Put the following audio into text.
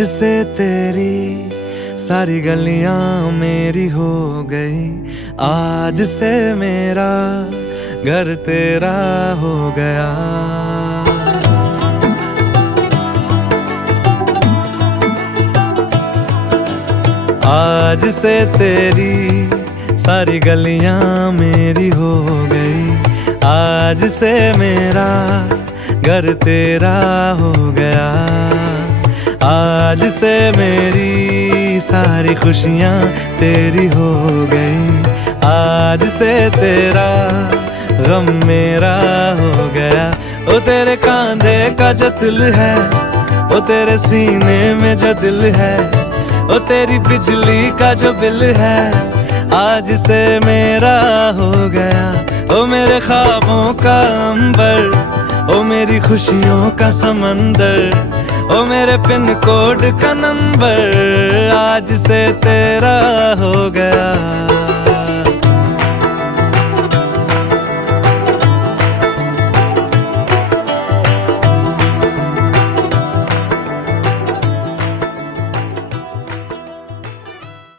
आज से तेरी सारी गलियां मेरी हो गई, आज से मेरा घर तेरा हो गया। आज से तेरी सारी गलियां मेरी हो गई, आज से मेरा घर तेरा हो गया। आज से मेरी सारी खुशियां तेरी हो गई, आज से तेरा गम मेरा हो गया। ओ तेरे कांधे का जो दिल है, ओ तेरे सीने में जो दिल है, ओ तेरी बिजली का जो बिल है, आज से मेरा हो गया। ओ मेरे ख्वाबों का अंबर, ओ मेरी खुशियों का समंदर, ओ मेरे पिन कोड का नंबर, आज से तेरा हो गया।